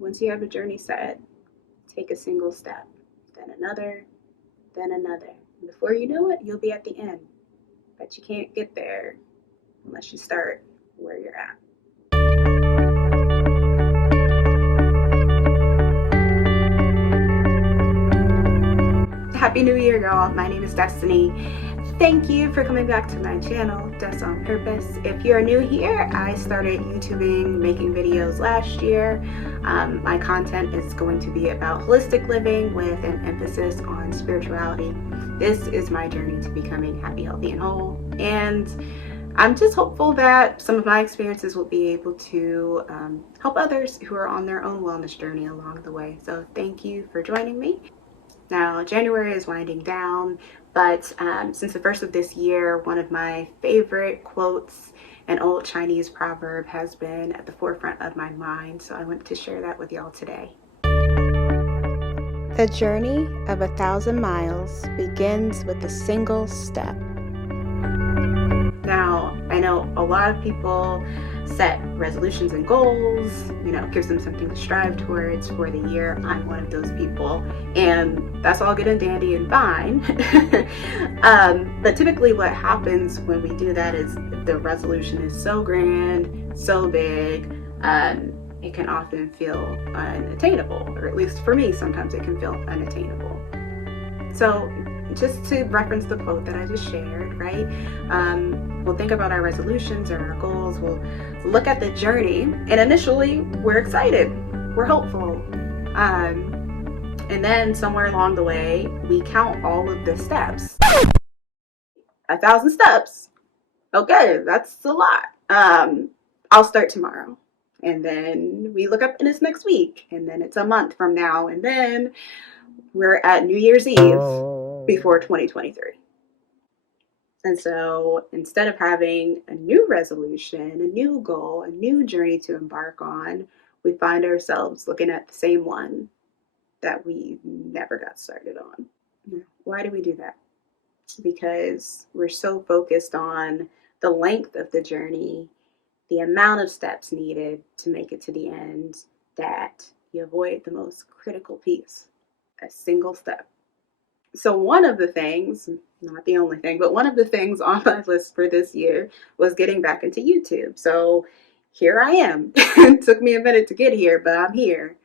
Once you have a journey set, take a single step, then another, then another. And before you know it, you'll be at the end. But you can't get there unless you start where you're at. Happy New Year, y'all. My name is Destiny. Thank you for coming back to my channel, Des on Purpose. If you're new here, I started YouTubing, making videos last year. My content is going to be about holistic living with an emphasis on spirituality. This is my journey to becoming happy, healthy, and whole. And I'm just hopeful that some of my experiences will be able to help others who are on their own wellness journey along the way. So thank you for joining me. Now, January is winding down, but since the first of this year, one of my favorite quotes, an old Chinese proverb, has been at the forefront of my mind, so I wanted to share that with y'all today. The journey of 1,000 miles begins with a single step. Now, I know a lot of people set resolutions and goals, gives them something to strive towards for the year. I'm one of those people, and that's all good and dandy and fine. But typically what happens when we do that is the resolution is so grand, so big, it can often feel unattainable, or at least for me, sometimes it can feel unattainable. So just to reference the quote that I just shared, right? We'll think about our resolutions or our goals. We'll look at the journey, and initially we're excited, we're hopeful. And then somewhere along the way, we count all of the steps. 1,000 steps. Okay, that's a lot. I'll start tomorrow. And then we look up and it's next week. And then it's a month from now. And then we're at New Year's Eve before 2023. And so instead of having a new resolution, a new goal, a new journey to embark on, we find ourselves looking at the same one that we never got started on. Why do we do that? Because we're so focused on the length of the journey, the amount of steps needed to make it to the end, that you avoid the most critical piece, a single step. So one of the things, not the only thing, but one of the things on my list for this year was getting back into YouTube. So here I am. It took me a minute to get here, but I'm here,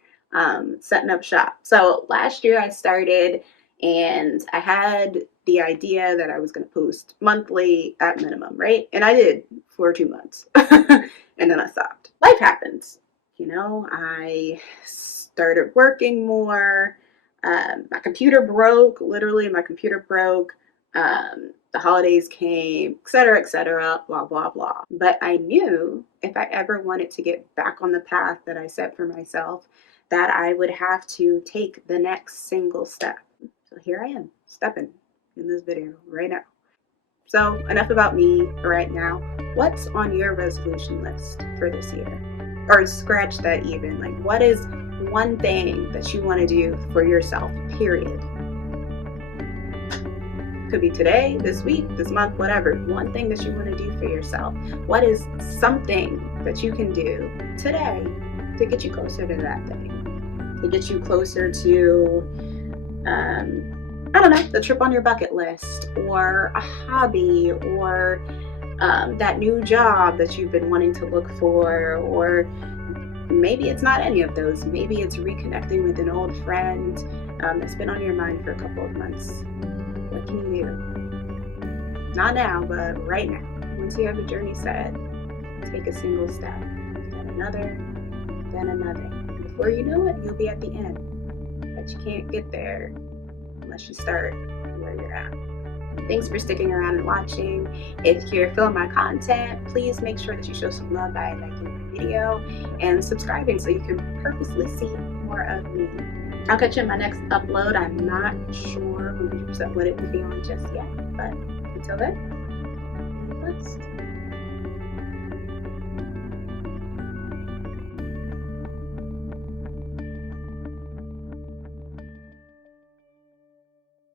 setting up shop. So last year I started, and I had the idea that I was going to post monthly at minimum, right? And I did for 2 months. And then I stopped. Life happens. I started working more. My computer broke, literally my computer broke. The holidays came, etc., blah, blah, blah. But I knew if I ever wanted to get back on the path that I set for myself, that I would have to take the next single step. So here I am, stepping in this video right now. So enough about me right now. What's on your resolution list for this year? Or scratch that even. Like, what is one thing that you want to do for yourself, period? Could be today, this week, this month, whatever. One thing that you want to do for yourself. What is something that you can do today to get you closer to that thing? To get you closer to, I don't know, the trip on your bucket list, or a hobby, or that new job that you've been wanting to look for, or maybe it's not any of those. Maybe it's reconnecting with an old friend that's been on your mind for a couple of months. What can you do? Not now, but right now. Once you have a journey set, take a single step, then another, then another. And before you know it, you'll be at the end. But you can't get there unless you start where you're at. Thanks for sticking around and watching. If you're feeling my content, please make sure that you show some love by liking the video and subscribing so you can purposely see more of me. I'll catch you in my next upload. I'm not sure 100% what it will be on just yet, but until then, be blessed.